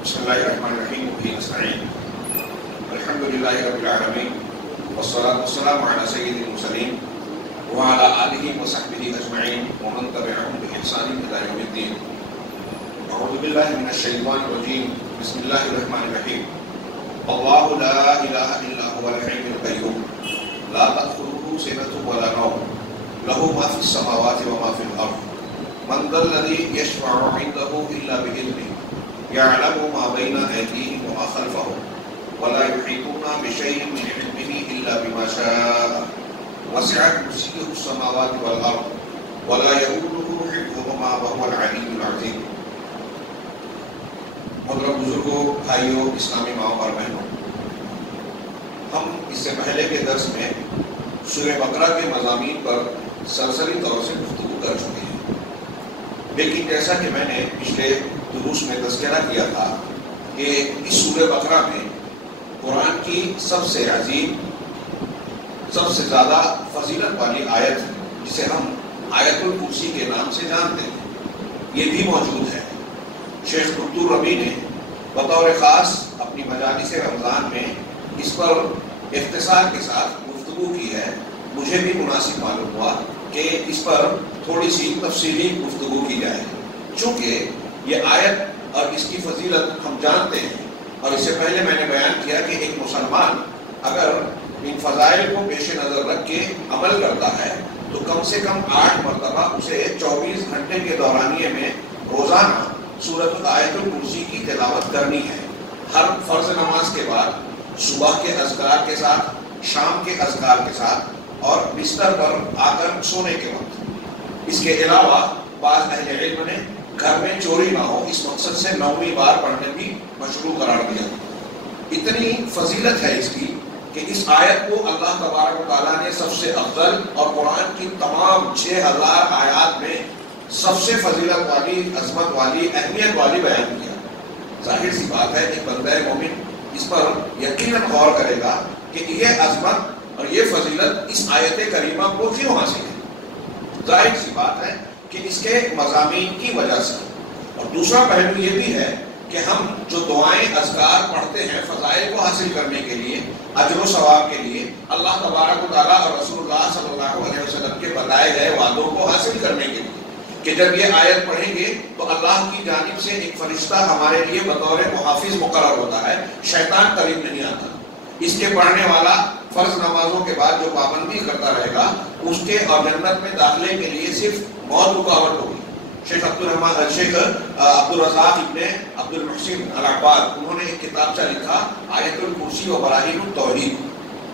بسم الله الرحمن الرحيم وبه نستعين الحمد لله رب العالمين والصلاة والسلام على سيد المرسلين وعلى آله وصحبه أجمعين ومن تبعهم بإحسان إلى يوم الدين. أعوذ بالله من الشيطان الرجيم. بسم الله الرحمن الرحيم. الله لا إله إلا هو الحي القيوم لا تأخذه سنة ولا نوم له ما في السماوات وما في الأرض من ذا الذي يشفع عنده إلا بإذنه يعلم ما بين أيديهم وما خلفهم ولا يحيطون بشيء من علمه إلا بما شاء وسع كرسيه السماوات والأرض ولا يؤوده حفظهما وهو العلي العظيم. محترم بزرگوں، بھائیوں، اسلامی ماؤں اور بہنوں، ہم اس سے پہلے کے درس میں سورہ بقرہ کے مضامین پر سرسری طور سے گفتگو کر چکے ہیں، لیکن جیسا کہ میں نے پچھلے دروس میں تذکرہ کیا تھا کہ اس سورہ بقرہ میں قرآن کی سب سے عظیم، سب سے زیادہ فضیلت والی آیت جسے ہم آیت الکرسی کے نام سے جانتے ہیں، یہ بھی موجود ہے. شیخ دکتور ربی نے بطور خاص اپنی مجالس رمضان میں اس پر اختصار کے ساتھ گفتگو کی ہے. مجھے بھی مناسب معلوم ہوا کہ اس پر تھوڑی سی تفصیلی گفتگو کی جائے، چونکہ یہ آیت اور اس کی فضیلت ہم جانتے ہیں، اور اس سے پہلے میں نے بیان کیا کہ ایک مسلمان اگر ان فضائل کو پیش نظر رکھ کے عمل کرتا ہے تو کم سے کم 8 مرتبہ اسے 24 گھنٹے کے دورانیے میں روزانہ سورۃ آیت الکرسی کی تلاوت کرنی ہے. ہر فرض نماز کے بعد، صبح کے اذکار کے ساتھ، شام کے اذکار کے ساتھ، اور بستر پر آ کر سونے کے وقت. اس کے علاوہ بعض اہل علم نے گھر میں چوری نہ ہو اس مقصد سے 9ویں بار پڑھنے بھی مشروع قرار دیا. اتنی فضیلت ہے اس کی کہ اس آیت کو اللہ تبارک و تعالیٰ نے سب سے افضل اور قرآن کی تمام 6000 آیات میں سب سے فضیلت والی، عظمت والی، اہمیت والی بیان کیا. ظاہر سی بات ہے کہ بندہ مومن اس پر یقیناً غور کرے گا کہ یہ عظمت اور یہ فضیلت اس آیت کریمہ کو کیوں حاصل ہے. ظاہر سی بات ہے کہ اس کے مضامین کی وجہ سے. اور دوسرا پہلو یہ بھی ہے کہ ہم جو دعائیں اذکار پڑھتے ہیں فضائل کو حاصل کرنے کے لیے، اجر و ثواب کے لیے، اللہ تبارک و تعالیٰ اور رسول اللہ صلی اللہ علیہ وسلم کے بتائے گئے وعدوں کو حاصل کرنے کے لیے، کہ جب یہ آیت پڑھیں گے تو اللہ کی جانب سے ایک فرشتہ ہمارے لیے بطور محافظ مقرر ہوتا ہے، شیطان قریب نہیں آتا. اس کے پڑھنے والا فرض نمازوں کے بعد جو پابندی کرتا رہے گا، اس کے اور جنت میں داخلے کے لیے صرف موت رکاوٹ ہوگی. شیخ عبدالرزاق ابن عبد المحسن العباد، انہوں نے ایک کتابچہ لکھا آیت الکرسی و براہین التوحید.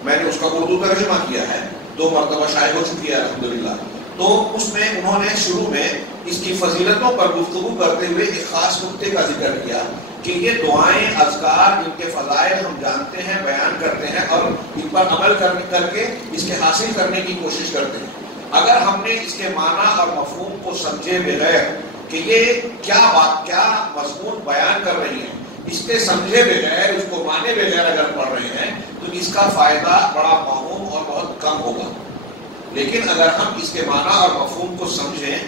میں نے اس کا اردو ترجمہ کیا ہے، 2 مرتبہ شائع ہو چکی ہے الحمدللہ. تو اس میں انہوں نے شروع میں اس کی فضیلتوں پر گفتگو کرتے ہوئے ایک خاص نقطے کا ذکر کیا کہ یہ دعائیں، اذکار، ان کے فضائل ہم جانتے ہیں، بیان کرتے ہیں اور ان پر عمل کر کے اس کے حاصل کرنے کی کوشش کرتے ہیں. اگر ہم نے اس کے معنی اور مفہوم کو سمجھے بغیر کہ یہ کیا مضمون بیان کر رہی ہیں، اس کے سمجھے بغیر، اس کو مانے بغیر اگر پڑھ رہے ہیں تو اس کا فائدہ بڑا موہوم اور بہت کم ہوگا. لیکن اگر ہم اس کے معنی اور مفہوم کو سمجھیں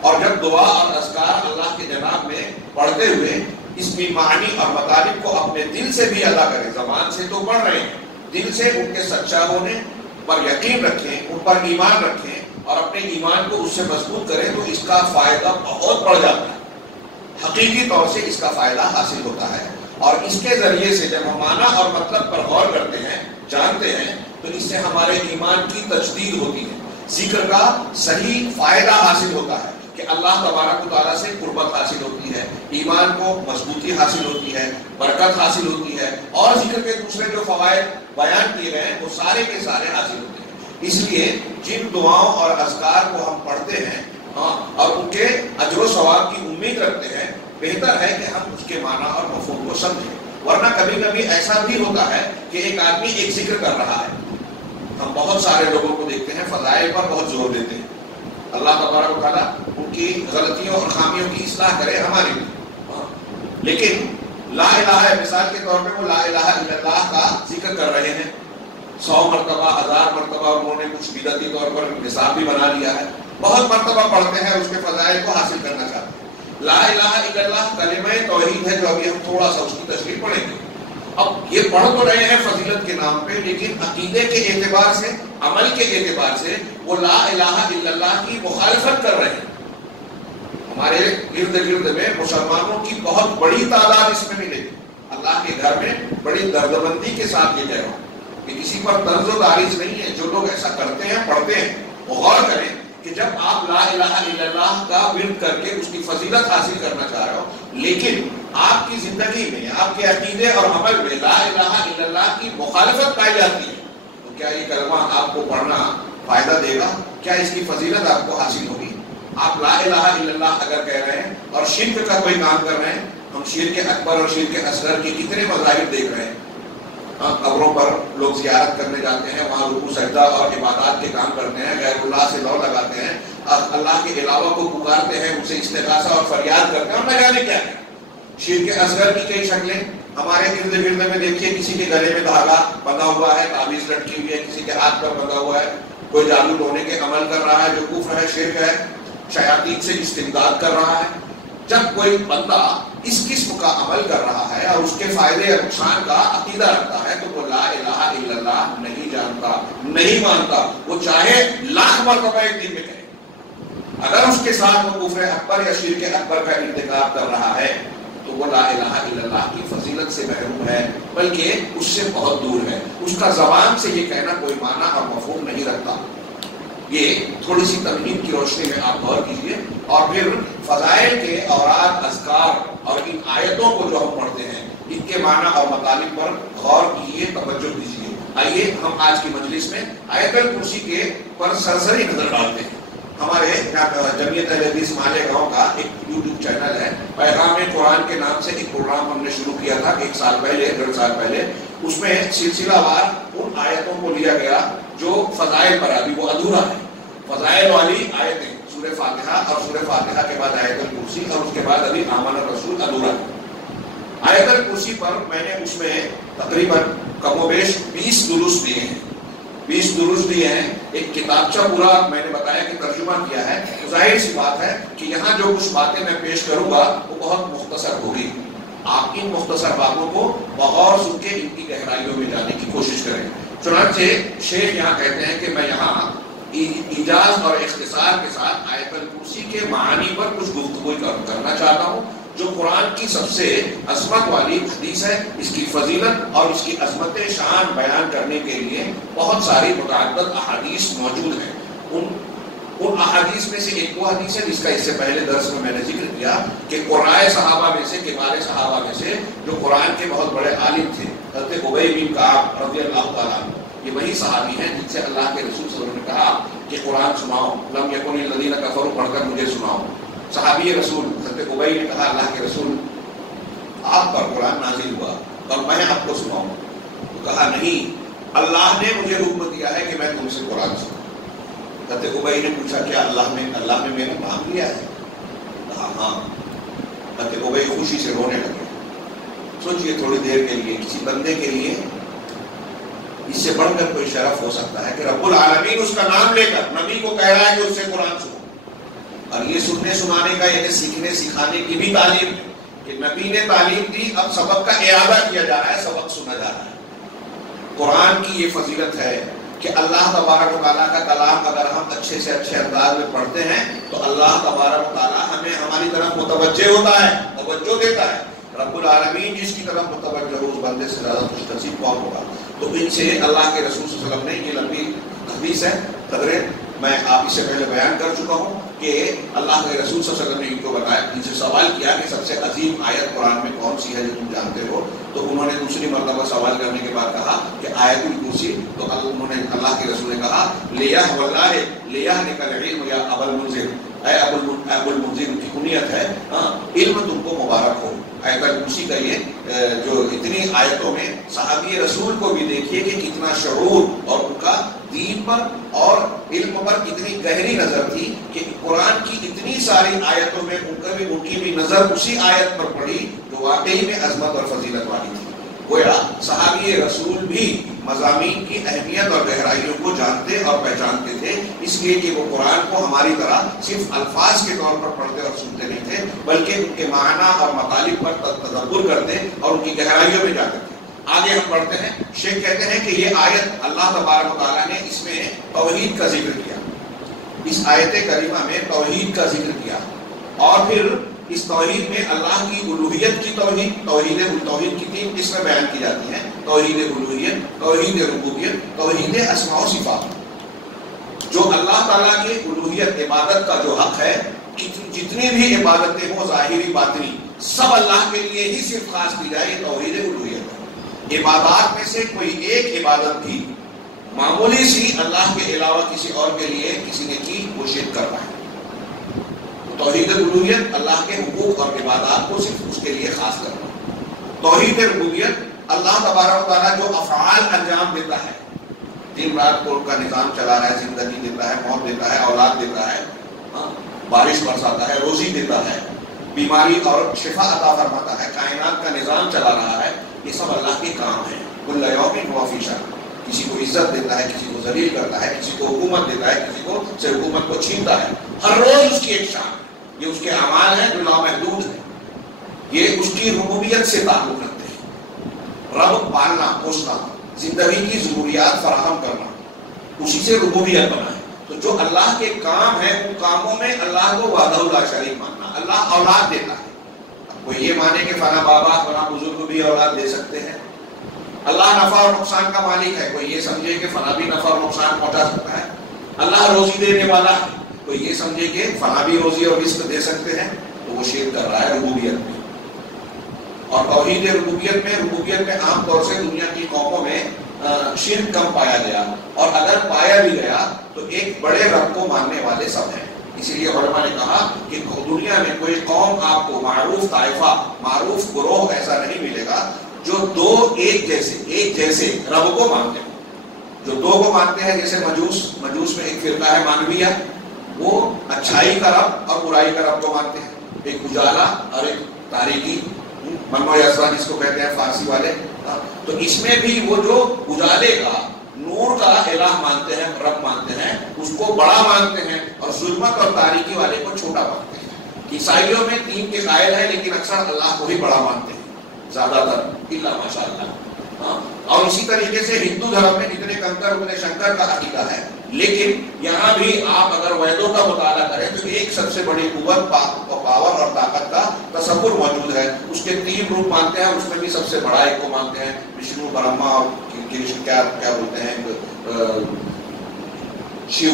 اور جب دعا اور اذکار اللہ کے جناب میں پڑھتے ہوئے اس کی معنی اور مطالب کو اپنے دل سے بھی ادا کریں، زبان سے تو پڑھ رہے ہیں، دل سے ان کے سچا ہونے پر یقین رکھیں، ان پر ایمان رکھیں اور اپنے ایمان کو اس سے مضبوط کریں تو اس کا فائدہ بہت بڑھ جاتا ہے. حقیقی طور سے اس کا فائدہ حاصل ہوتا ہے. اور اس کے ذریعے سے جب ہم معنی اور مطلب پر غور کرتے ہیں، جانتے ہیں، تو اس سے ہمارے ایمان کی تجدید ہوتی ہے، ذکر کا صحیح فائدہ حاصل ہوتا ہے کہ اللہ تبارک و تعالیٰ سے قربت حاصل ہوتی ہے، ایمان کو مضبوطی حاصل ہوتی ہے، برکت حاصل ہوتی ہے، اور ذکر کے دوسرے جو فوائد بیان کیے گئے ہیں وہ سارے کے سارے حاصل ہوتے ہیں. اس لیے جن دعاؤں اور اذکار کو ہم پڑھتے ہیں اور ان کے اجر و ثواب کی امید رکھتے ہیں، بہتر ہے کہ ہم اس کے معنی اور مفہوم کو سمجھیں. ورنہ کبھی کبھی ایسا بھی ہوتا ہے کہ ایک آدمی ایک ذکر کر رہا ہے، ہم بہت سارے لوگوں کو دیکھتے ہیں فضائل پر بہت زور دیتے ہیں. اللہ تبارک و تعالیٰ ان کی غلطیوں اور خامیوں کی اصلاح کرے ہماری بھی. لیکن لا الہ، مثال کے طور پہ وہ لا الہ الا اللہ کا ذکر کر رہے ہیں 100 مرتبہ، 1000 مرتبہ، انہوں نے کچھ بدعتی طور پر نصاب بھی بنا لیا ہے، بہت مرتبہ پڑھتے ہیں، اس کے فضائل کو حاصل کرنا چاہتے ہیں. لا الہ الا اللہ کلمہ توحید ہے جو ابھی ہم تھوڑا سا اس کی تشریح پڑھیں گے. اب یہ پڑھ تو رہے ہیں فضیلت کے نام پہ، لیکن عقیدے کے اعتبار سے، عمل کے اعتبار سے وہ لا الہ الا اللہ کی مخالفت کر رہے ہیں. ہمارے ارد گرد میں مسلمانوں کی بہت بڑی تعداد اس میں ملے گی. اللہ کے گھر میں بڑی دردمندی کے ساتھ یہ کہہ رہا ہوں کہ کسی پر طرز و تاریخ نہیں ہے. جو لوگ ایسا کرتے ہیں، پڑھتے ہیں، وہ غور کریں کہ جب آپ لا الہ الا اللہ کا ورد کر کے اس کی فضیلت حاصل کرنا چاہ رہے ہو، لیکن آپ کی زندگی میں، آپ کے عقیدے اور عمل میں لا الہ الا اللہ کی مخالفت پائی جاتی ہے، تو کیا یہ کلمہ آپ کو پڑھنا فائدہ دے گا؟ کیا اس کی فضیلت آپ کو حاصل ہوگی؟ آپ لا الہ الا اللہ اگر کہہ رہے ہیں اور شرک کا کوئی کام کر رہے ہیں، ہم شرک اکبر اور شرک اصغر کے کتنے مظاہر دیکھ رہے ہیں. قبروں پر لوگ زیارت کرنے جاتے ہیں، وہاں رکوع سجدہ اور عبادات کے کام کرتے ہیں، غیر اللہ سے لو لگاتے ہیں، اللہ کے علاوہ کو پکارتے ہیں، ان سے استغاثہ اور فریاد کرتے ہیں، اور نہ جانے کیا ہے. شرک اصغر کی کئی شکلیں ہمارے ارد گرد میں دیکھیے. کسی کے گلے میں دھاگا بندھا ہوا ہے، تعویذ لٹکی ہوئی ہے، کسی کے ہاتھ پر بندھا ہوا ہے، کوئی جادو ٹونے کے عمل کر رہا ہے جو کفر ہے، شرک ہے، شیاطین سے استمداد کر رہا ہے. جب کوئی بندہ اس قسم کا عمل کر رہا ہے اور اس کے فائدے یا نقصان کا عقیدہ رکھتا ہے، تو وہ لا الہ الا اللہ نہیں جانتا، نہیں مانتا، وہ چاہے لاکھ مرتبہ ایک دن میں کہے. اگر اس کے ساتھ وہ کفر اکبر یا شرک اکبر کا ارتکاب کر رہا ہے تو وہ لا الہ الا اللہ کی فضیلت سے محروم ہے، بلکہ اس سے بہت دور ہے. اس کا زبان سے یہ کہنا کوئی معنی اور مفہوم نہیں رکھتا. یہ تھوڑی سی تمہید کی روشنی میں آپ غور کیجئے، اور پھر فضائل کے اوراد، اذکار اور ان آیتوں کو جو ہم پڑھتے ہیں، ان کے معنی اور مطالب پر غور کیجئے، توجہ دیجئے. آئیے ہم آج کی مجلس میں آیت الکرسی کے پر سرسری نظر ڈالتے ہیں. ہمارے جمعیت اہل حدیث مالیگاؤں کا ایک یوٹیوب چینل ہے، پیغام قرآن کے نام سے ایک پروگرام ہم نے شروع کیا تھا 1 سال پہلے، 1.5 سال پہلے. اس میں سلسلہ وار ان آیتوں کو لیا گیا جو فضائل پر، ابھی وہ ادھورا ہے. فضائل والی آیتیں سورہ فاتحہ اور سورہ فاتحہ کے بعد آیت الکرسی، اور اس کے بعد ابھی آمن الرسول ادھورا ہے. آیت الکرسی پر میں نے اس میں تقریباً کم و بیش 20 دروس دیے ہیں. 20 دروس دیے ہیں. ایک کتابچہ پورا میں نے بتایا کہ ترجمہ کیا ہے. ظاہر سی بات ہے کہ یہاں جو کچھ باتیں میں پیش کروں گا وہ بہت مختصر ہوگی. آپ ان مختصر باتوں کو بغور سن کے ان کی گہرائیوں میں جانے کی کوشش کریں. چنانچہ شیخ یہاں کہتے ہیں کہ میں یہاں ایجاز اور اختصار کے ساتھ آیت الکرسی کے معانی پر کچھ گفتگو کرنا چاہتا ہوں، جو قرآن کی سب سے عظمت والی حدیث ہے. اس کی فضیلت اور اس کی عظمت شان بیان کرنے کے لیے بہت ساری متعدد احادیث موجود ہیں. ان احادیث میں سے ایک وہ حدیث ہے جس کا اس سے پہلے درس میں نے ذکر کیا کہ قرائے صحابہ میں سے، کبار صحابہ میں سے جو قرآن کے بہت بڑے عالم تھے، حضرت ابی بن کعب رضی اللہ تعالیٰ عنہ، یہ وہی صحابی ہیں جن سے اللہ کے رسول صلی اللہ علیہ وسلم نے کہا کہ قرآن سناؤ، لم یکن الذین کفروا پڑھ کر مجھے سناؤ. صحابی رسول حضرت ابی نے کہا اللہ کے رسول آپ پر قرآن نازل ہوا اور میں آپ کو سناؤں. تو کہا نہیں، اللہ نے مجھے حکم دیا ہے کہ میں تم سے قرآن سناؤں. حضرت ابی نے پوچھا کیا اللہ نے میرا نام لیا ہے؟ کہا ہاں. حضرت ابی خوشی سے رونے لگے. سوچئے تھوڑی دیر کے لیے کسی بندے کے لیے اس سے بڑھ کر کوئی شرف ہو سکتا ہے کہ رب العالمین اس کا نام لے کر نبی کو کہہ رہا ہے کہ اس سے قرآن سنو. اور یہ سننے سنانے کا، یعنی سیکھنے سکھانے کی بھی تعلیم ہے کہ نبی نے تعلیم دی، اب سبق کا اعادہ کیا جا رہا ہے، سبق سنا جا رہا ہے. قرآن کی یہ فضیلت ہے کہ اللہ تبارک و تعالیٰ کا کلام اگر ہم اچھے سے اچھے انداز میں پڑھتے ہیں تو اللہ تبارک و تعالیٰ ہمیں ہماری طرف متوجہ ہوتا ہے، توجہ دیتا ہے. رب العالمین جس کی طرف متوجہ ہو اس بندے سے زیادہ خوش نصیب کون ہوگا. تو ان سے اللہ کے رسول صلی اللہ علیہ وسلم نے، یہ لمبی حدیث ہے، قدرے میں آپ اس سے پہلے بیان کر چکا ہوں کہ اللہ کے رسول صلی اللہ علیہ وسلم نے ان کو بتایا، ان سے سوال کیا کہ سب سے عظیم آیت قرآن میں کون سی ہے جو تم جانتے ہو؟ تو انہوں نے دوسری مرتبہ سوال کرنے کے بعد کہا کہ آیت الکرسی. تو انہوں نے، اللہ کے رسول نے کہا لیہ واللہ لیہ نکل علم یا ابو المنذر، اے ابو المنذر ان کی کنیت ہے، علم تم کو مبارک ہو. آیت الکرسی کا یہ جو اتنی آیتوں میں صحابی رسول کو بھی دیکھیے کہ کتنا شعور اور ان کا دین پر اور علم پر کتنی گہری نظر تھی کہ قرآن کی اتنی ساری آیتوں میں ان کی بھی نظر اسی آیت پر پڑی جو واقعی میں عظمت اور فضیلت والی تھی. گویا صحابی رسول بھی مضامین کی اہمیت اور گہرائیوں کو جانتے اور پہچانتے تھے، اس لیے کہ وہ قرآن کو ہماری طرح صرف الفاظ کے طور پر پڑھتے اور سنتے نہیں تھے، بلکہ ان کے معنی اور مطالب پر تدبر کرتے اور ان کی گہرائیوں میں جاتے تھے۔ آگے ہم پڑھتے ہیں، شیخ کہتے ہیں کہ یہ آیت اللہ تبارک و تعالیٰ نے اس میں توحید کا ذکر کیا، اس آیت کریمہ میں توحید کا ذکر کیا، اور پھر اس توحید میں اللہ کی الوہیت کی توحید کی 3 قسمیں بیان کی جاتی ہیں: توحید الوہیت، توحید ربوبیت، توحید اسماء و صفات۔ جو اللہ تعالیٰ کی الوہیت، عبادت کا جو حق ہے، جتنی بھی عبادتیں ہوں ظاہری باطنی، سب اللہ کے لیے ہی صرف خاص کی جائے، یہ توحید الوہیت ہے۔ عبادات میں سے کوئی ایک عبادت بھی معمولی سی اللہ کے علاوہ کسی اور کے لیے کسی نے کی، وہ شرک کر رہا ہے۔ توحید الوہیت اللہ کے حقوق اور عبادات کو صرف اس کے لیے خاص کرنا۔ توحید ربوبیت اللہ تبارک و تعالیٰ جو افعال انجام دیتا ہے، دن رات کو کا نظام چلا رہا ہے، زندگی دیتا ہے، موت دیتا ہے، اولاد دیتا ہے، بارش برساتا ہے، روزی دیتا ہے، بیماری اور شفا عطا فرماتا ہے، کائنات کا نظام چلا رہا ہے، یہ سب اللہ کے کام ہیں۔ کل یوم ہوا فی شأن، کسی کو عزت دیتا ہے، کسی کو ذلیل کرتا ہے، کسی کو حکومت دیتا ہے، کسی کو سے حکومت کو چھینتا ہے، ہر روز اس کی ایک شان، یہ اس کے اعمال ہیں جو لامحدود ہیں، یہ اس کی ربوبیت سے تعلق رکھتے ہیں۔ رب پالنا پوسنا، زندگی کی ضروریات فراہم کرنا، اسی سے ربوبیت بنا ہے۔ تو جو اللہ کے کام ہیں، ان کاموں میں اللہ کو وحدہ لا شریک ماننا۔ اللہ اولاد دیتا ہے، کوئی یہ مانے کہ فلاں بابا فلاں بزرگ بھی اولاد دے سکتے ہیں۔ اللہ نفع اور نقصان کا مالک ہے، کوئی یہ سمجھے کہ فلاں بھی نفع اور نقصان پہنچا سکتا ہے۔ اللہ روزی دینے والا ہے، کوئی یہ سمجھے کہ فلاں بھی روزی اور رزق دے سکتے ہیں، تو وہ شرک کر رہا ہے ربوبیت میں۔ اور توحید ربوبیت میں عام طور سے دنیا کی قوموں میں شرک کم پایا گیا، اور اگر پایا بھی گیا تو ایک بڑے رب کو ماننے والے سب ہیں۔ اسی لیے علماء نے کہا کہ دنیا میں کوئی قوم آپ کو معروف طائفہ، معروف گروہ ایسا نہیں ملے گا جو دو ایک جیسے رب کو مانتے ہیں۔ جو دو کو مانتے ہیں، جیسے مجوس میں ایک فرقہ ہے مانویہ، وہ اچھائی کا رب اور برائی کا رب کو مانتے ہیں، ایک اجالا اور ایک تاریکی، منو یسرا جس کو کہتے ہیں فارسی والے۔ تو اس میں بھی وہ جو اجالے کا، نور کا الہ مانتے ہیں، رب مانتے ہیں، اس کو بڑا مانتے ہیں، اور ظلمت اور تاریکی والے کو چھوٹا مانتے ہیں۔ عیسائیوں میں 3 کے قائل ہیں، لیکن اکثر اللہ کو ہی بڑا مانتے ہیں زیادہ تر، الا ماشاء اللہ۔ اور اسی طریقے سے ہندو دھرم میں جتنے کنکر اتنے شنکر کا عقیدہ ہے، لیکن یہاں بھی آپ اگر ویدوں کا مطالعہ کریں تو ایک سب سے بڑی قوت، پاور اور طاقت کا تصور موجود ہے۔ اس کے 3 روپ مانتے ہیں، اس میں بھی سب سے بڑا ایک کو مانتے ہیں، وشنو، برہما اور کیا بولتے ہیں، شیو،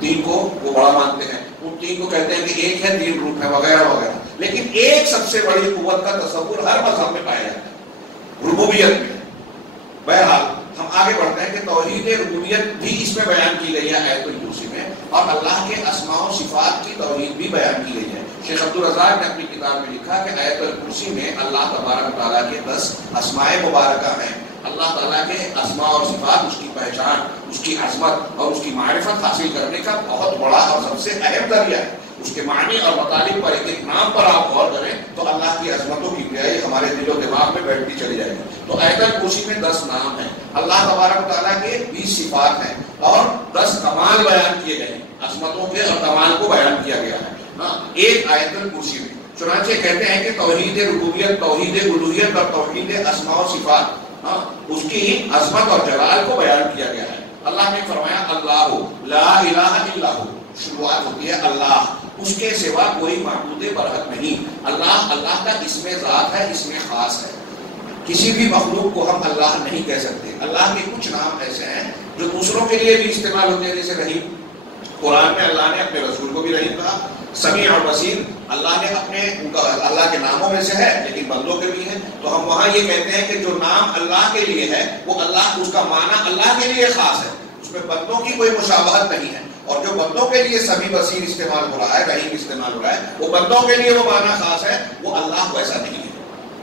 3 کو وہ بڑا مانتے ہیں۔ ان 3 کو کہتے ہیں کہ ایک ہے، 3 روپ ہے، وغیرہ وغیرہ، لیکن ایک سب سے بڑی قوت کا تصور ہر مذہب میں پایا جاتا ہے، ربوبیت میں۔ بہرحال ہم آگے بڑھتے ہیں کہ توحید ربوبیت بھی اس میں بیان کی گئی ہے آیت الکرسی میں، اور اللہ کے اسماء و صفات کی توحید بھی بیان کی گئی ہے۔ شیخ عبدالرزاق نے اپنی کتاب میں لکھا کہ آیت الکرسی میں اللہ تبارک تعالیٰ کے 10 اسماء مبارکہ ہیں۔ اللہ تعالیٰ کے اسماء اور صفات، اس کی پہچان، اس کی عظمت اور اس کی معرفت حاصل کرنے کا بہت بڑا اور سب سے اہم ذریعہ ہے۔ اس کے معنی اور مطالب پر ایک نام پر آپ غور کریں تو اللہ کی عظمتوں کی گہرائی ہمارے دل و دماغ میں بیٹھتی چلی جائے گی۔ تو آیت الکرسی میں 10 نام ہیں، اللہ تبارک تعالیٰ کے 20 صفات ہیں، اور 10 کمال بیان کیے گئے ہیں، عظمتوں کے اور کمال کو بیان کیا گیا ہے ایک آیت الکرسی میں۔ چنانچہ کہتے ہیں کہ توحید ربوبیت، توحید الوہیت اور توحید اسماء و صفات، اس کی عظمت اور جلال کو بیان کیا گیا ہے۔ اللہ نے فرمایا اللہ لا الہ الا ہو، شروعات ہوتی ہے اللہ، اس کے سوا کوئی معبود برحق نہیں۔ اللہ کا اسم ذات ہے، اسم خاص ہے، کسی بھی مخلوق کو ہم اللہ نہیں کہہ سکتے۔ اللہ کے کچھ نام ایسے ہیں جو دوسروں کے لیے بھی استعمال ہوتے ہیں، جیسے رحیم، قرآن میں اللہ نے اپنے رسول کو بھی رحیم کہا۔ سمیع اور بصیر اللہ نے اللہ کے ناموں میں سے ہے، لیکن بندوں کے بھی ہیں، تو ہم وہاں یہ کہتے ہیں کہ جو نام اللہ کے لیے ہے وہ اللہ، اس کا معنی اللہ کے لیے خاص ہے، اس میں بندوں کی کوئی مشابہت نہیں ہے۔ اور جو بندوں کے لیے سمیع بصیر استعمال ہو رہا ہے، رحیم استعمال ہو رہا ہے، وہ بندوں کے لیے وہ معنی خاص ہے، وہ اللہ کو ایسا نہیں ہے۔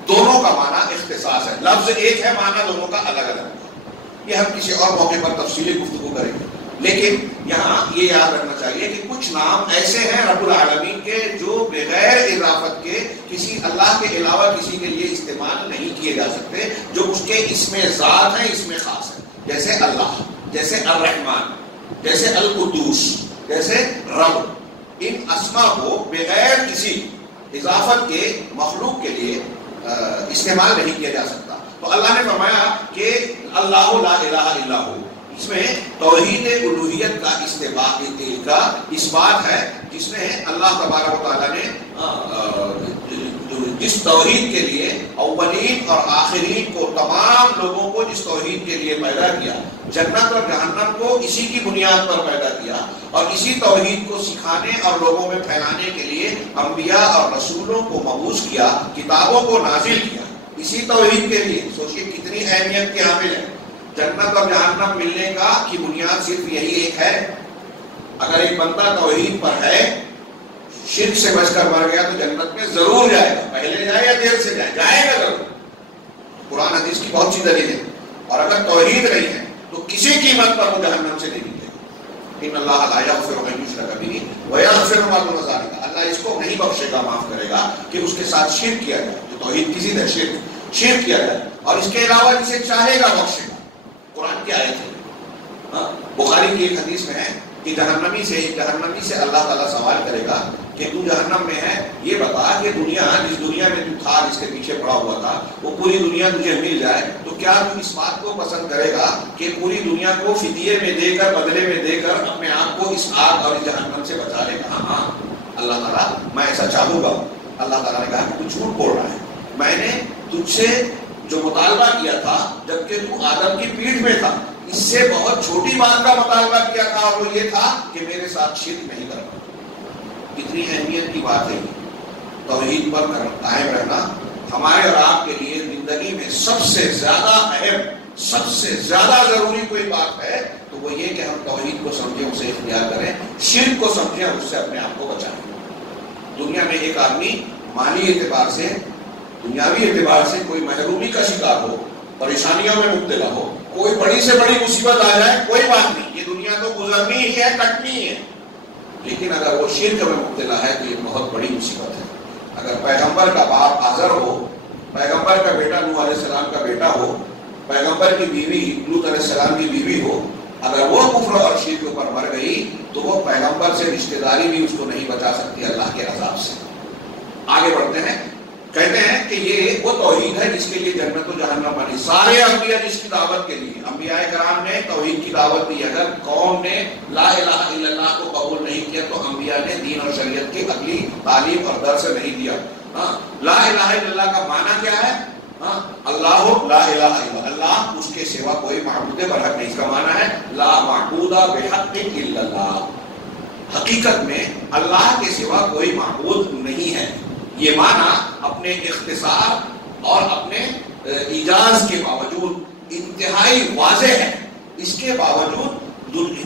دونوں کا معنی اختصاص ہے، لفظ ایک ہے، معنی دونوں کا الگ الگ ہے۔ یہ ہم کسی اور موقع پر تفصیلی گفتگو کریں گے، لیکن یہاں یہ یاد رکھنا چاہیے کہ کچھ نام ایسے ہیں رب العالمین کے جو بغیر اضافت کے کسی اللہ کے علاوہ کسی کے لیے استعمال نہیں کیے جا سکتے، جو اس کے اسم ذات ہیں، اسم خاص ہے، جیسے اللہ، جیسے الرحمن، جیسے القدوس، جیسے رب۔ ان اسما کو بغیر کسی اضافت کے مخلوق کے لیے استعمال نہیں کیا جا سکتا۔ تو اللہ نے فرمایا کہ اللہ لا الہ الا ہو، اس میں توحید الوہیت کا اثبات ہے، جس میں اللہ تبارک و تعالیٰ نے جس توحید کے لیے اولین اور آخرین کو، تمام لوگوں کو جس توحید کے لیے پیدا کیا، جنت اور جہنم کو اسی کی بنیاد پر پیدا کیا، اور اسی توحید کو سکھانے اور لوگوں میں پھیلانے کے لیے انبیاء اور رسولوں کو مبعوث کیا، کتابوں کو نازل کیا اسی توحید کے لیے۔ سوچئے کتنی اہمیت کے حامل ہے۔ جنت اور جہنم ملنے کی بنیاد صرف یہی ایک ہے، اگر ایک بندہ توحید پر ہے، شرک سے بچ کر مر گیا تو جنت میں ضرور جائے گا، پہلے جائے یا دیر سے جائے گا ضرور۔ قرآن حدیث کی بہت سی دلیل ہے، اور اگر توحید نہیں ہے تو کسی قیمت پر وہ جہنم سے نہیں نکلے گا۔ ان اللہ لا یغفر ان یشرک بہ ویغفر ما دون ذلک، اللہ اس کو نہیں بخشے گا، معاف کرے گا کہ اس کے ساتھ شرک کیا جائے، جو توحید کی ضد ہے، شرک کیا جائے، اور اس کے علاوہ جسے چاہے گا بخشے گا۔ قرآن کی آیت ہے، بخاری کی ایک حدیث میں ہے کہ جہنمی سے اللہ تعالیٰ سوال کرے گا کہ تو جہنم میں ہے، یہ بتا کہ جس دنیا میں تو تھا، جس کے پیچھے پڑا ہوا تھا، وہ پوری دنیا تجھے مل جائے تو کیا تو اس بات کو پسند کرے گا کہ پوری دنیا کو فدیے میں دے کر، بدلے میں دے کر اپنے آپ کو اس آگ اور اس جہنم سے بچا لے گا؟ ہاں اللہ تعالیٰ میں ایسا چاہوں گا۔ اللہ تعالیٰ نے کہا کہ تو جھوٹ بول رہا ہے، میں نے تجھ سے جو مطالبہ کیا تھا جبکہ تو آدم کی پیٹھ میں تھا، اس سے بہت چھوٹی بات کا مطالبہ کیا تھا، اور وہ یہ تھا کہ میرے ساتھ شرک نہیں کرنا۔ کتنی اہمیت کی بات ہے توحید پر قائم رہنا۔ ہمارے اور آپ کے لیے زندگی میں سب سے زیادہ اہم، سب سے زیادہ ضروری کوئی بات ہے تو وہ یہ کہ ہم توحید کو سمجھیں، اسے اختیار کریں، شرک کو سمجھیں، اس سے اپنے آپ کو بچائیں۔ دنیا میں ایک آدمی مالی اعتبار سے، دنیاوی اعتبار سے کوئی محرومی کا شکار ہو، پریشانیوں میں مبتلا ہو، کوئی بڑی سے بڑی مصیبت آ جائے، کوئی بات نہیں، یہ دنیا تو گزرنی ہی ہے، کٹنی ہے، لیکن اگر وہ شرک میں مبتلا ہے تو یہ بہت بڑی مصیبت ہے۔ اگر پیغمبر کا باپ آزر ہو، پیغمبر کا بیٹا نوح علیہ السلام کا بیٹا ہو، پیغمبر کی بیوی لوط علیہ السلام کی بیوی ہو، اگر وہ کفر اور شرک پر مر گئی تو وہ پیغمبر سے رشتہ داری بھی اس کو نہیں بچا سکتی اللہ کے عذاب سے۔ آگے بڑھتے ہیں، کہتے ہیں کہ یہ وہ توحید ہے جس کے لیے جنت و جہنم بنی۔ سارے انبیاء جس کی دعوت کے لیے، انبیاء کرام نے توحید کی دعوت دی۔ اگر قوم نے لا الہ الا اللہ کو قبول نہیں کیا تو انبیاء نے دین اور شریعت کی اگلی تعلیم اور درس نہیں دیا۔ لا الہ الا اللہ کا معنی کیا ہے؟ اللہ لا الہ الا اللہ، اس کے سوا کوئی معبود برحق نہیں۔ اس کا معنی ہے لا معبود بحق الا اللہ، حقیقت میں اللہ کے سوا کوئی معبود نہیں ہے۔ یہ معنی اپنے اختصار اور اپنے ایجاز کے باوجود انتہائی واضح ہے۔ اس کے باوجود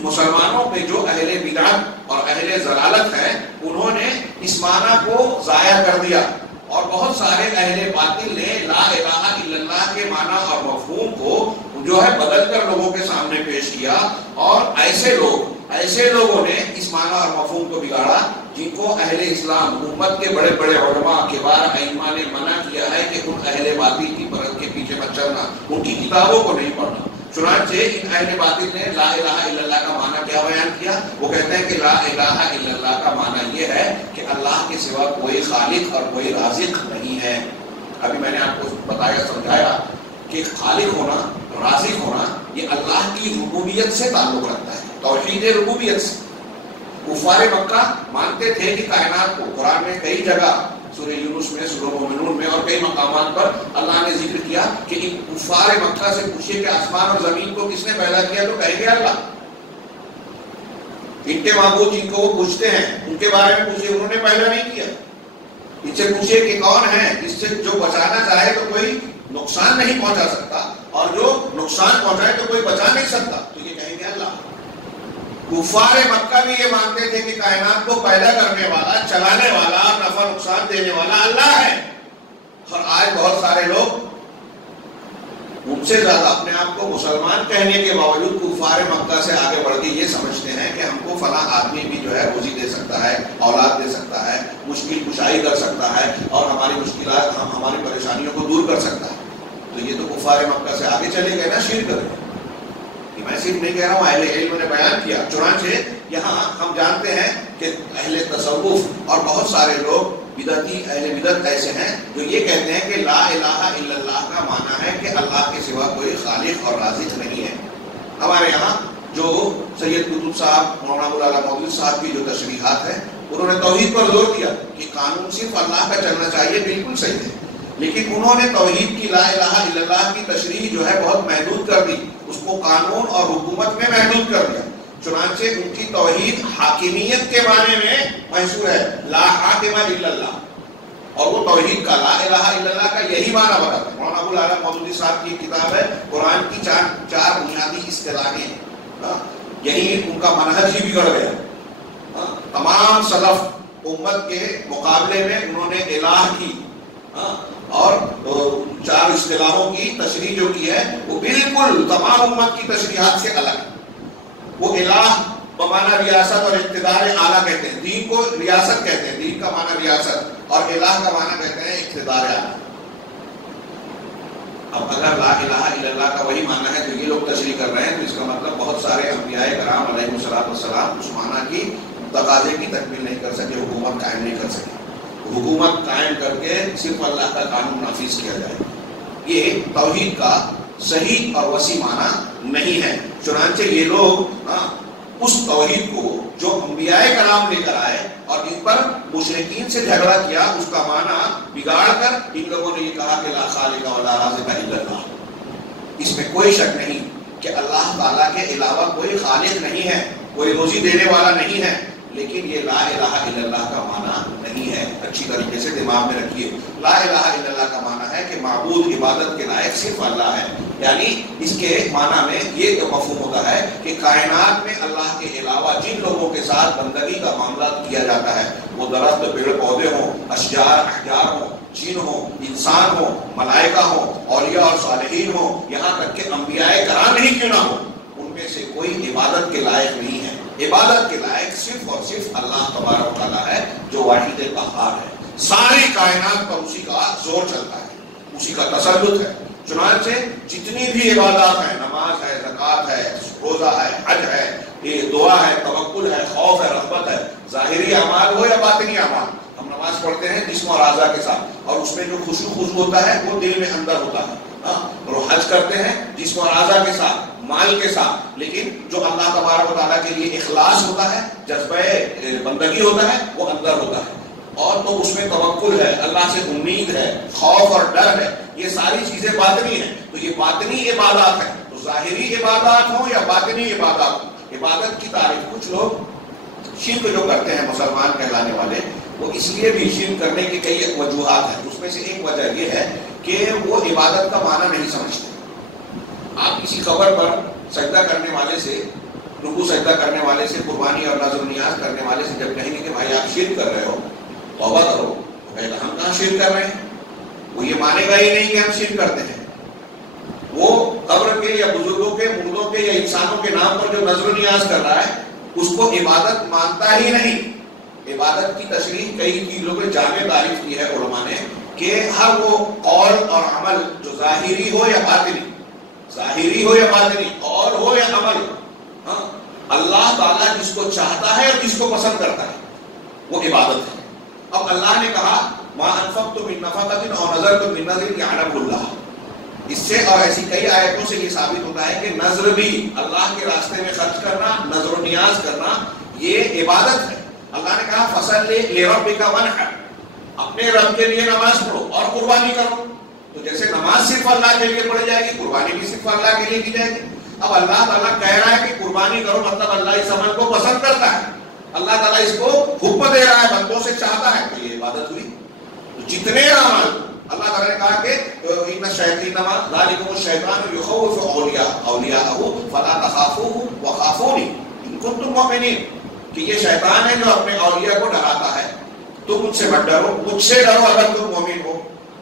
مسلمانوں میں جو اہل بدعت اور اہل ضلالت ہیں انہوں نے اس معنی کو ضائع کر دیا، اور بہت سارے اہل باطل نے لا الہ الا اللہ کے معنی اور مفہوم کو جو ہے بدل کر لوگوں کے سامنے پیش کیا، اور ایسے لوگوں نے اس معنی اور مفہوم کو بگاڑا جن کو اہل اسلام، امت کے بڑے بڑے علماء کبار ائمہ نے منع کیا ہے کہ ان اہل باطل کی پرت کے پیچھے مت چلنا، ان کی کتابوں کو نہیں پڑھنا۔ چنانچہ ان اہل باطل نے لا الہ الا اللہ کا معنی کیا بیان کیا؟ وہ کہتے ہیں کہ لا الہ الا اللہ کا معنی یہ ہے کہ اللہ کے سوا کوئی خالق اور کوئی رازق نہیں ہے۔ ابھی میں نے آپ کو بتایا، سمجھایا کہ خالق ہونا، رازق ہونا یہ اللہ کی ربوبیت سے تعلق رکھتا ہے، توحید ربوبیت سے۔ کفار مکہ مانتے تھے کہ کائنات کو، قرآن میں کئی جگہ، سورہ یونس میں، سورہ مومنون میں اور کئی مقامات پر اللہ نے ذکر کیا کہ ان کفار مکہ سے پوچھے کہ آسمان اور زمین کو کس نے پیدا کیا تو کہیں گے اللہ۔ ان کے معبود جن کو وہ پوچھتے ہیں ان کے بارے میں پوچھے، انہوں نے پیدا نہیں کیا۔ ان سے پوچھے کہ کون ہے جس سے جو بچانا چاہے تو کوئی نقصان نہیں پہنچا سکتا، اور جو نقصان پہنچائے تو کوئی بچا نہیں سکتا، تو یہ کہیں گے اللہ۔ کفار مکہ بھی یہ مانتے تھے کہ کائنات کو پیدا کرنے والا، چلانے والا، نفع نقصان دینے والا اللہ ہے، اور آج بہت سارے لوگ ان سے زیادہ اپنے آپ کو مسلمان کہنے کے باوجود کفار مکہ سے آگے بڑھ کے یہ سمجھتے ہیں کہ ہم کو فلاں آدمی بھی جو ہے روزی دے سکتا ہے، اولاد دے سکتا ہے، مشکل کشائی کر سکتا ہے اور ہماری مشکلات، ہماری پریشانیوں کو دور کر سکتا ہے. تو یہ تو کفار مکہ سے آگے چلے گئے نا شرک کرنے. میں صرف نہیں کہہ رہا ہوں، اہل علم نے بیان کیا. چنانچہ یہاں ہم جانتے ہیں کہ اہل تصوف اور بہت سارے لوگ بدعتی اہل بدعت ایسے ہیں جو یہ کہتے ہیں کہ لا الہ الا اللہ کا معنی ہے کہ اللہ کے سوا کوئی خالق اور رازق نہیں ہے. ہمارے یہاں جو سید قطب صاحب، مولانا ابوالعلا مودودی صاحب کی جو تشریحات ہیں، انہوں نے توحید پر زور دیا کہ قانون صرف اللہ کا چلنا چاہیے، بالکل صحیح ہے، لیکن انہوں نے توحید کی لا الہ الا اللہ کی تشریح جو ہے بہت محدود کر دی، اس کو قانون اور حکومت میں محدود کر دیا. چنانچہ ان کی توحید حاکمیت کے معنی میں محصور ہے، لا حاکم الا اللہ، اور وہ توحید کا لا الہ الا اللہ کا یہی معنی بتاتا ہے. مولانا ابوالعلا مودودی صاحب کی کتاب ہے قرآن کی چار بنیادی اصطلاحیں، یہی ان کا منہج ہی بگڑ گیا. تمام سلف امت کے مقابلے میں انہوں نے الہ کی اور چار اصطلاحوں کی تشریح جو کی ہے وہ بالکل تمام امت کی تشریحات سے الگ ہے. وہ الہ بمعنی ریاست اور اقتدار اعلیٰ کہتے ہیں، دین کو ریاست کہتے ہیں، دین کا معنی ریاست اور الہ کا معنی کہتے ہیں اقتدار اعلیٰ. اب اگر لا الہ الا اللہ کا وہی معنی ہے جو یہ لوگ تشریح کر رہے ہیں تو اس کا مطلب بہت سارے انبیاء کرام علیہ الصلوۃ والسلام اس معنی کی تقاضے کی تکمیل نہیں کر سکے، حکومت قائم نہیں کر سکے. حکومت قائم کر کے صرف اللہ کا قانون نافذ کیا جائے، یہ توحید کا صحیح اور وسیع معنی نہیں ہے. چنانچہ یہ لوگ اس توحید کو جو انبیاء کرام لے کر آئے اور ان پر مشرکین سے جھگڑا کیا، اس کا معنی بگاڑ کر ان لوگوں نے یہ کہا کہ لا خالق ولا رازق الا اللہ. اس میں کوئی شک نہیں کہ اللہ تعالیٰ کے علاوہ کوئی خالق نہیں ہے، کوئی روزی دینے والا نہیں ہے، لیکن یہ لا الہ الا اللہ کا معنی نہیں ہے. اچھی طریقے سے دماغ میں رکھیے، لا الہ الا اللہ کا معنی ہے کہ معبود عبادت کے لائق صرف اللہ ہے. یعنی اس کے معنی میں یہ تو مفہوم ہوتا ہے کہ کائنات میں اللہ کے علاوہ جن لوگوں کے ساتھ بندگی کا معاملہ کیا جاتا ہے، وہ درخت، پیڑ پودے ہوں، اشجار احجار ہوں، جن ہوں، انسان ہوں، ملائکہ ہوں، اولیاء اور صالحین ہوں، یہاں تک کہ انبیاء کرام نہیں کیوں نہ ہوں، ان میں سے کوئی عبادت کے لائق نہیں ہے. عبادت کے لائق صرف اور صرف اللہ تبارک و تعالیٰ ہے جو واحد قہار ہے. ساری کائنات پر اسی کا زور چلتا ہے، اسی کا تسلط ہے. چنانچہ جتنی بھی عبادات ہیں، نماز ہے، زکوٰۃ ہے، روزہ ہے، حج ہے، یہ دعا ہے، توکل ہے، خوف ہے، رغبت ہے، ظاہری اعمال ہو یا باطنی اعمال. ہم نماز پڑھتے ہیں جسم اور اعضاء کے ساتھ، اور اس میں جو خضوع ہوتا ہے وہ دل میں اندر ہوتا ہے. اور حج کرتے ہیں جسم اور اعضاء کے ساتھ، مال کے ساتھ، لیکن جو اللہ تبارک و تعالیٰ کے لیے اخلاص ہوتا ہے، جذبہ بندگی ہوتا ہے، وہ اندر ہوتا ہے. اور تو اس میں توکل ہے، اللہ سے امید ہے، خوف اور ڈر ہے. یہ ساری چیزیں باطنی ہیں. تو یہ باطنی عبادات ہیں. تو ظاہری عبادات ہوں یا باطنی عبادات ہوں، عبادت کی تعریف کچھ لوگ شرک جو کرتے ہیں مسلمان کہلانے والے، وہ اس لیے بھی شرک کرنے کی کئی وجوہات ہیں. اس میں سے ایک وجہ یہ ہے کہ وہ عبادت کا معنی نہیں سمجھتے. آپ کسی قبر پر سجدہ کرنے والے سے، رکوع سجدہ کرنے والے سے، قربانی اور نذر و نیاز کرنے والے سے جب کہیں گے کہ بھائی آپ شرک کر رہے ہو، توبہ کرو، تو کہے گا ہم کہاں شرک کر رہے ہیں. وہ یہ مانے گا ہی نہیں کہ ہم شرک کرتے ہیں. وہ قبر کے یا بزرگوں کے، مردوں کے یا انسانوں کے نام پر جو نذر و نیاز کر رہا ہے اس کو عبادت مانتا ہی نہیں. عبادت کی تشریح کئی چیزوں پہ جامع تعریف کی ہے علماء نے کہ ہر وہ قول اور عمل جو ظاہری ہو یا باطنی، ظاہری ہو یا باطنی، قول ہو یا عمل، اللہ تعالیٰ جس کو چاہتا ہے اور جس کو پسند کرتا ہے وہ عبادت ہے. اب اللہ نے کہا ما انفقتم من نفقۃ او نذرتم من نذر یعلمہ اللہ. اس سے اور ایسی کئی آیتوں سے یہ ثابت ہوتا ہے کہ نذر بھی، اللہ کے راستے میں خرچ کرنا، نذر و نیاز کرنا، یہ عبادت ہے. اللہ نے کہا فصل لربک وانحر، اپنے رب کے لیے نماز پڑھو اور قربانی کرو. تو جیسے نماز صرف اللہ کے لیے پڑھی جائے گی، قربانی بھی صرف اللہ کے لیے کی جائے گی. اب اللہ تعالیٰ کہہ رہا ہے کہ قربانی کرو، مطلب اللہ اس عمل کو پسند کرتا ہے، اللہ تعالیٰ اس کو حکم دے رہا ہے، بندوں سے چاہتا ہے، تو یہ عبادت ہوئی. جتنے اعمال اللہ تعالیٰ نے کہا کہ ان الشیاطین ذالکم الشیطان یخوف اولیاءہ فلا تخافوهم وخافونی ان کنتم مؤمنین، کہ یہ شیطان ہے جو اپنے اولیاء کو ڈراتا ہے، تم مجھ سے مت ڈرو، مجھ سے ڈرو اگر تم مومن ہو.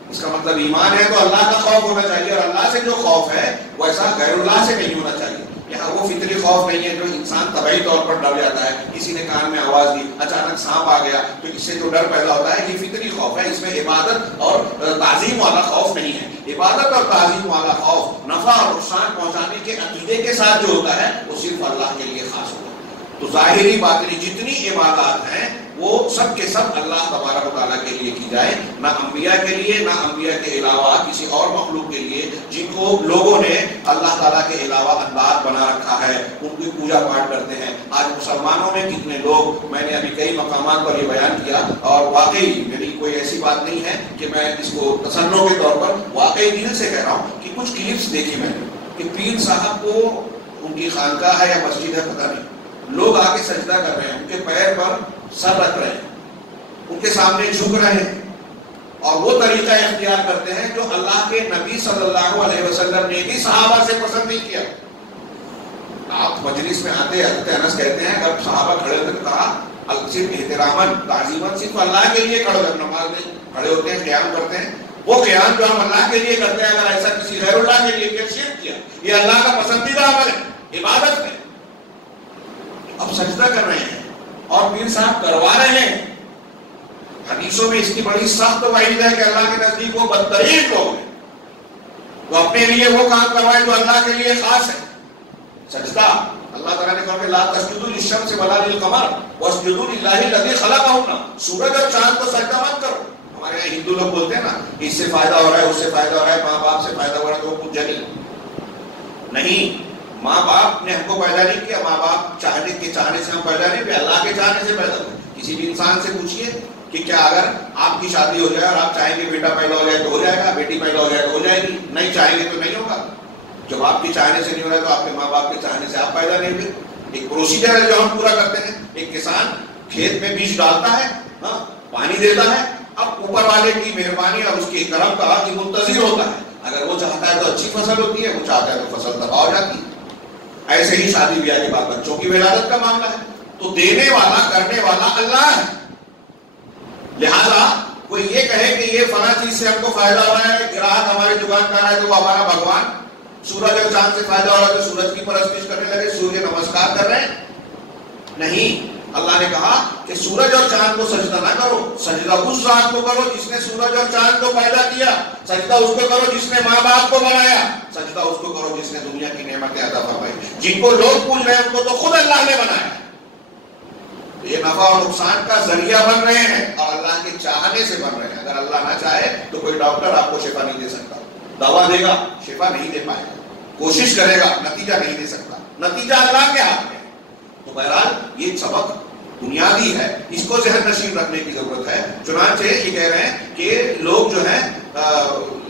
اس کا مطلب ایمان ہے تو اللہ کا خوف ہونا چاہیے، اور اللہ سے جو خوف ہے وہ ایسا غیر اللہ سے نہیں ہونا چاہیے۔ یہاں وہ فطری خوف نہیں ہے جو انسان طبعی طور پر ڈر جاتا ہے، کسی نے کان میں آواز دی، اچانک سانپ آ گیا تو اس سے جو ڈر پیدا ہوتا ہے، یہ فطری خوف ہے، اس میں عبادت اور تعظیم والا خوف نہیں ہے۔ عبادت اور تعظیم والا خوف نفع اور نقصان پہنچانے کے عقیدے کے ساتھ جو ہوتا ہے وہ صرف اللہ کے لیے خاص ہوتا ہے۔ تو ظاہری باطنی جتنی عبادات ہیں وہ سب کے سب اللہ تبارک و تعالیٰ کے لیے کی جائے، نہ انبیاء کے لیے، نہ انبیاء کے علاوہ کسی اور مخلوق کے لیے جن کو لوگوں نے اللہ تعالیٰ کے علاوہ انداز بنا رکھا ہے، ان کی پوجا پاٹ کرتے ہیں۔ آج مسلمانوں میں کتنے لوگ، میں نے ابھی کئی مقامات پر یہ بیان کیا، اور واقعی یعنی کوئی ایسی بات نہیں ہے کہ میں اس کو تصنع کے طور پر، واقعی دل سے کہہ رہا ہوں کہ کچھ کلپس دیکھی میں نے کہ پیر صاحب کو ان کی خانقاہ ہے یا مسجد ہے پتہ نہیں، لوگ آ کے سجدہ کر رہے ہیں، ان کے پیر پر سر رکھ رہے ہیں، ان کے سامنے جھک رہے ہیں، اور وہ طریقہ اختیار کرتے ہیں جو اللہ کے نبی صلی اللہ علیہ وسلم نے بھی صحابہ سے پسند نہیں کیا۔ آپ مجلس میں آتے حضرت انس کہتے ہیں جب صحابہ کھڑے ہوتے کہا صرف احتراماً تعظیماً صرف اللہ کے لیے کھڑے ہوتے، نماز میں کھڑے ہوتے ہیں، قیام کرتے ہیں، وہ قیام جو ہم اللہ کے لیے کرتے ہیں اگر ایسا کسی غیر اللہ کے لیے کیا، شرک کیا، یہ اللہ کا پسندیدہ عمل ہے، عبادت ہے، اب سجدہ کر رہے ہیں اور پیر صاحب کروا رہے ہیں۔ حدیثوں میں اس کی بڑی سخت وعید ہے کہ اللہ کے نزدیک وہ بدترین لوگ ہیں، وہ اپنے لیے وہ کام کروائے جو اللہ کے لیے خاص ہے۔ سجدہ اللہ تعالیٰ نے کہا کہ لا تسجدوا للشمس ولا للقمر واسجدوا للہ الذی خلقہن، سورج اور چاند کو سجدہ مت کرو۔ ہمارے یہاں ہندو لوگ بولتے ہیں نا اس سے فائدہ ہو رہا ہے، اس سے فائدہ ہو رہا ہے، ماں باپ سے فائدہ ہو رہا ہے، تو وہ کچھ نہیں، ماں باپ نے ہم کو پیدا نہیں کیا، ماں باپ چاہنے سے ہم پیدا نہیں ہوئے، اللہ کے چاہنے سے پیدا ہوئے۔ کسی بھی انسان سے پوچھئے کہ کیا اگر آپ کی شادی ہو جائے اور آپ چاہیں گے بیٹا پیدا ہو جائے تو ہو جائے گا، بیٹی پیدا ہو جائے تو ہو جائے گی، نہیں چاہیں گے تو نہیں ہوگا۔ جب آپ کے چاہنے سے نہیں ہو رہا ہے تو آپ کے ماں باپ کے چاہنے سے آپ پیدا نہیں ہوئے۔ ایک پروسیجر ہے جو ہم پورا کرتے ہیں۔ ایک کسان کھیت میں بیج ڈالتا ہے، پانی دیتا ہے، اب اوپر والے کی مہربانی اور اس کے کرم کا منتظر ہوتا ہے، اگر وہ چاہتا ہے تو اچھی فصل ہوتی ہے، وہ چاہتا ہے تو فصل تباہ ہو جاتی ہے۔ ایسے ہی شادی بیاہ کے بعد بچوں کی ولادت کا معاملہ ہے، تو دینے والا کرنے والا اللہ ہے۔ لہذا کوئی یہ کہے کہ یہ فلاں چیز سے ہم کو فائدہ ہو رہا ہے، گراہک ہمارے دکان کا رہا ہے تو وہ ہمارا بھگوان، سورج اور چاند سے فائدہ ہو رہا ہے تو سورج کی پرستش کرنے لگے، سورج نمسکار کر رہے ہیں، نہیں۔ اللہ نے کہا کہ سورج اور چاند کو سجدہ نہ کرو، سجدہ اس ذات کو کرو جس نے سورج اور چاند کو پیدا کیا، سجدہ اس کو کرو جس نے ماں باپ کو بنایا، سجدہ اس کو کرو جس نے دنیا کی نعمتیں عطا فرمائی۔ جن کو لوگ پوچھ رہے ہیں ان کو تو خود اللہ نے بنایا، یہ نفع اور نقصان کا ذریعہ بن رہے ہیں اور اللہ کے چاہنے سے بن رہے ہیں۔ اگر اللہ نہ چاہے تو کوئی ڈاکٹر آپ کو شفا نہیں دے سکتا، دوا دے گا شفا نہیں دے پائے گا، کوشش کرے گا نتیجہ نہیں دے سکتا، نتیجہ اللہ کے ہاتھ میں۔ تو بہرحال یہ سبق بنیادی ہے، اس کو ذہن نشین رکھنے کی ضرورت ہے۔ چنانچہ یہ کہہ رہے ہیں کہ لوگ جو ہیں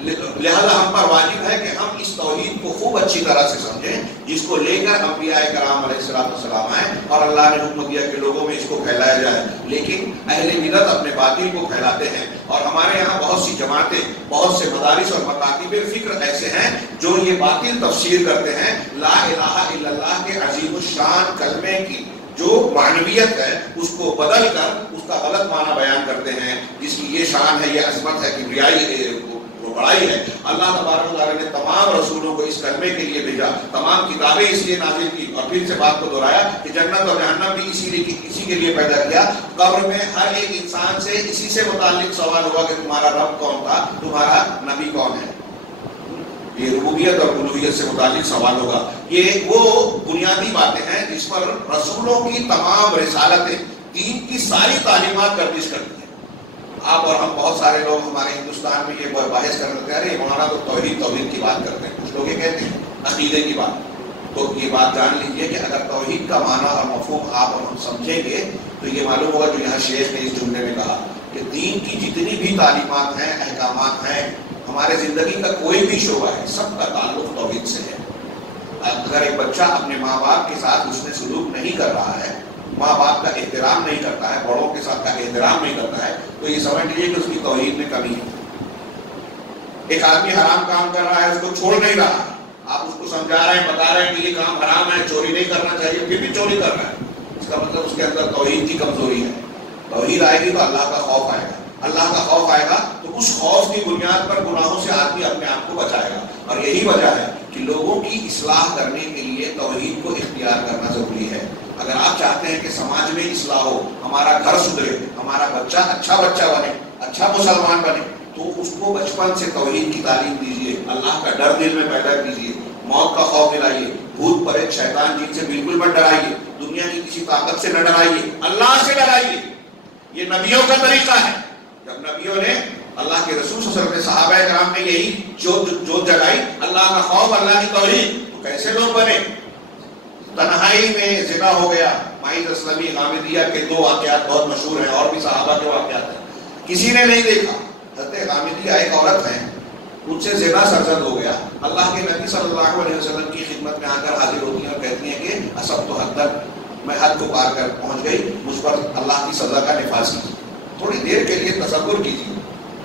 لہذا ہم پر واجب ہے کہ ہم اس توحید کو خوب اچھی طرح سے سمجھیں جس کو لے کر انبیاء کرام علیہ السلام آئے، اور اللہ نے حکم دیا کہ لوگوں میں اس کو پھیلایا جائے۔ لیکن اہل ملت اپنے باطل کو پھیلاتے ہیں، اور ہمارے یہاں بہت سی جماعتیں، بہت سے مدارس اور مکاتب فکر ایسے ہیں جو یہ باطل تفسیر کرتے ہیں لا الہ الا اللہ کے عظیم الشان کلمے کی جو معنویت ہے اس کو بدل کر اس کا غلط معنی بیان کرتے ہیں، جس کی یہ شان ہے، یہ عظمت ہے، کبریائی ہے، وہ بڑائی ہے۔ اللہ تبارک و تعالیٰ نے تمام رسولوں کو اس کلمے کے لیے بھیجا، تمام کتابیں اس لیے نازل کی، اور پھر سے بات کو دہرایا کہ جنت اور جہنم بھی اسی کے لیے پیدا کیا۔ قبر میں ہر ایک انسان سے اسی سے متعلق سوال ہوگا کہ تمہارا رب کون تھا، تمہارا نبی کون ہے۔ یہ ربوبیت اور الوہیت سے متعلق سوال ہوگا۔ یہ وہ بنیادی باتیں ہیں جس پر رسولوں کی تمام رسالتیں، دین کی ساری تعلیمات گردش کرتی ہیں۔ آپ اور ہم بہت سارے لوگ ہمارے ہندوستان میں یہ بحث کرتے ہیں، ارے مولانا تو توحید کی بات کرتے ہیں، کچھ لوگ یہ کہتے ہیں عقیدے کی بات۔ تو یہ بات جان لیجئے کہ اگر توحید کا معنی اور مفہوم آپ اور ہم سمجھیں گے تو یہ معلوم ہوگا جو یہاں شیخ نے اس جملے میں کہا کہ دین کی جتنی بھی تعلیمات ہیں، احکامات ہیں، ہمارے زندگی کا کوئی بھی شعبہ ہے، سب کا تعلق توحید سے ہے۔ اگر ایک بچہ اپنے ماں باپ کے ساتھ حسن سلوک نہیں کر رہا ہے، ماں باپ کا احترام نہیں کرتا ہے، بڑوں کے ساتھ کا احترام نہیں کرتا ہے، تو یہ سمجھ لیجیے کہ اس کی توحید میں کمی ہے۔ ایک آدمی حرام کام کر رہا ہے، اس کو چھوڑ نہیں رہا، آپ اس کو سمجھا رہے ہیں، بتا رہے ہیں کہ یہ کام حرام ہے، چوری نہیں کرنا چاہیے، پھر بھی چوری کر رہا ہے، اس کا مطلب اس کے اندر توحید کی کمزوری ہے۔ توحید آئے گی تو اللہ کا خوف آئے گا، اللہ کا خوف آئے گا تو اس خوف کی بنیاد پر گناہوں سے آدمی اپنے آپ کو بچائے گا. اور یہی وجہ ہے کہ لوگوں کی اصلاح کرنے کے لیے توحید کو اختیار کرنا ضروری ہے. اگر آپ چاہتے ہیں کہ سماج میں اصلاح ہو، ہمارا گھر سدھرے، ہمارا بچہ اچھا بنے، اچھا مسلمان بنے، تو اس کو بچپن سے توحید کی تعلیم دیجیے، اللہ کا ڈر دل میں پیدا کیجیے، موت کا خوف دلائیے، بھوت پریت شیطان جن سے بالکل مت ڈرائیے، دنیا کی کسی طاقت سے نہ ڈرائیے، اللہ سے ڈرائیے. یہ نبیوں کا طریقہ ہے. جب نبیوں نے، اللہ کے رسول صلی اللہ علیہ وسلم نے، صحابہ کرام نے یہی جو جگائی، اللہ کا خوف، اللہ کی توحید، تو کیسے لوگ بنے. تنہائی میں زنا ہو گیا. معیذ اسلمی غامدیہ کے 2 واقعات بہت مشہور ہیں، اور بھی صحابہ کے واقعات ہیں، کسی نے نہیں دیکھا. حضرت غامدیہ ایک عورت ہے، ان سے زنا سرزد ہو گیا. اللہ کے نبی صلی اللہ علیہ وسلم کی خدمت میں آ کر حاضر ہوتی ہیں اور کہتی ہیں کہ اصب تو حد تک، میں حد کو پار کر پہنچ گئی، مجھ پر اللہ کی سزا کا نفاذ کیجیے. تھوڑی دیر کے لیے تصور کیجیے،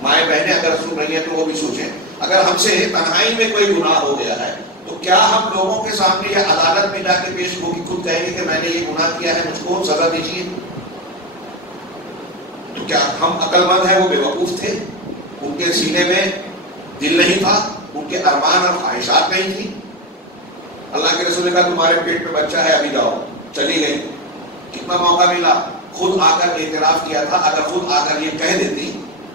مائیں بہنیں اگر سن رہی ہیں تو وہ بھی سوچیں، اگر ہم سے تنہائی میں کوئی گناہ ہو گیا ہے تو کیا ہم لوگوں کے سامنے یا عدالت میں جا کے پیش ہو کے خود کہیں گے کہ میں نے یہ گناہ کیا ہے، مجھ کو سزا دیجیے؟ تو کیا ہم عقل مند ہیں؟ وہ بے وقوف تھے، ان کے سینے میں دل نہیں تھا، ان کے ارمان اور خواہشات نہیں تھی. اللہ کے رسول نے کہا تمہارے پیٹ میں بچہ ہے، ابھی جاؤ. چلی گئی. کتنا موقع ملا، خود آ کر اعتراف کیا تھا. اگر خود آ کر یہ کہہ دیتی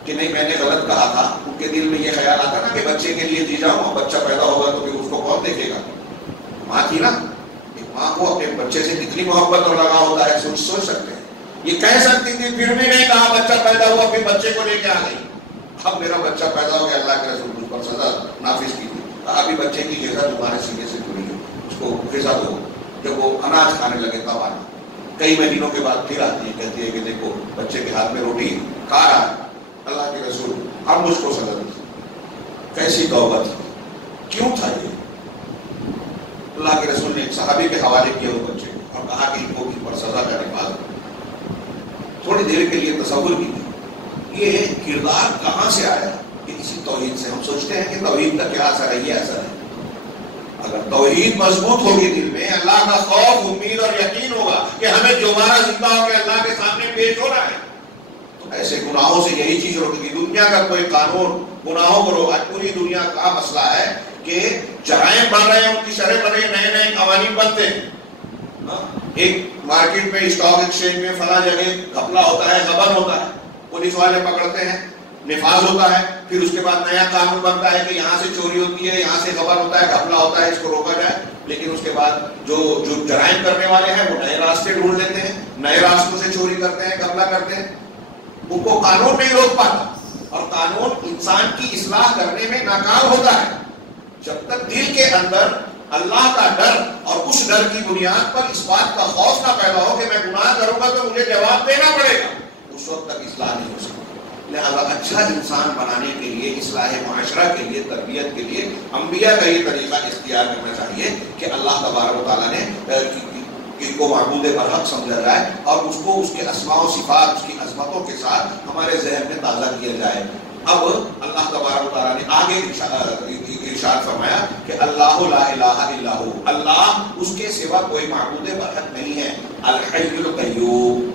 کہ نہیں میں نے غلط کہا تھا، ان کے دل میں یہ خیال آتا نا کہ بچے کے لیے جی جاؤں، اور بچہ پیدا ہوگا تو پھر اس کو کون دیکھے گا. ماں تھی نا، ایک ماں کو اپنے بچے سے کتنی محبت اور لگاؤ ہوتا ہے، سوچ سکتے ہیں. یہ کہہ سکتی تھی، پھر بھی نہیں کہا. بچہ پیدا ہوا، پھر بچے کو لے کے آ گئی. اب میرا بچہ پیدا ہو گیا، اللہ کے رسول مجھ پر سزا نافذ کی تھی. ابھی بچے کی غذا تمہارے سینے سے جڑی ہے، اس کو غذا دو. جب وہ اناج کھانے لگے تب آنا. کئی مہینوں کے بعد پھر آتی ہے، کہتی ہے کہ دیکھو بچے کے ہاتھ میں روٹی کھا رہا ہے. اللہ کے رسول اب مجھ کو سزا دی. کیسی توبہ تھی، کیوں تھا یہ؟ اللہ کے رسول نے ایک صحابی کے حوالے کیا وہ بچے کو اور کہا کہ ان کو پر سزا کا نفاذ. تھوڑی دیر کے لیے تصور کیجیے یہ کردار کہاں سے آیا؟ کہ اسی توحید سے. ہم سوچتے ہیں کہ توحید کا کیا اثر ہے، یہ اثر ہے. اگر توحید مضبوط ہوگی دل میں، اللہ کا خوف، امید اور یقین ہوگا کہ ہمیں جو ہمارا زندہ ہو کے اللہ کے سامنے پیش ہو رہا ہے، تو ایسے گناہوں سے یہی چیز روکے گی. دنیا کا کوئی قانون گناہوں کو روکا. پوری دنیا کا مسئلہ ہے کہ جرائم بڑھ رہے ہیں، ان کی شرح بڑھ رہی ہے، نئے نئے قوانین بنتے ہیں. ایک مارکیٹ میں، اسٹاک ایکسچینج میں، فلاں جگہ گھپلا ہوتا ہے، غبن ہوتا ہے، پولیس والے پکڑتے ہیں، نفاذ ہوتا ہے. پھر اس کے بعد نیا قانون بنتا ہے کہ یہاں سے چوری ہوتی ہے، یہاں سے غبن ہوتا ہے، گھپلا ہوتا ہے، اس کو روکا جائے. لیکن اس کے بعد جو جرائم کرنے والے ہیں وہ نئے راستے ڈھونڈ لیتے ہیں، نئے راستوں سے چوری کرتے ہیں، گھپلا کرتے ہیں. ان کو قانون نہیں روک پاتا. اور قانون انسان کی اصلاح کرنے میں ناکام ہوتا ہے. جب تک دل کے اندر اللہ کا ڈر اور اس ڈر کی بنیاد پر اس بات کا خوف نہ پیدا ہو کہ میں گناہ کروں گا تو مجھے جواب دینا پڑے گا، اس وقت تک اصلاح نہیں ہو سکتی. لہذا اچھا انسان بنانے کے لیے، اصلاح معاشرہ کے لیے، تربیت کے لیے انبیاء کا یہ طریقہ اختیار کرنا چاہیے کہ اللہ تبارک و تعالیٰ نے ان کو معبود برحق سمجھا جائے اور اس کو اس کے اسماء و صفات، اس کی عظمتوں کے ساتھ ہمارے ذہن میں تازہ کیا جائے. اب اللہ تبارک و تعالیٰ نے آگے ارشاد فرمایا کہ اللہ لا الہ الا ہو، اللہ اس کے سوا کوئی معبود برحق نہیں ہے. الحی القیوم،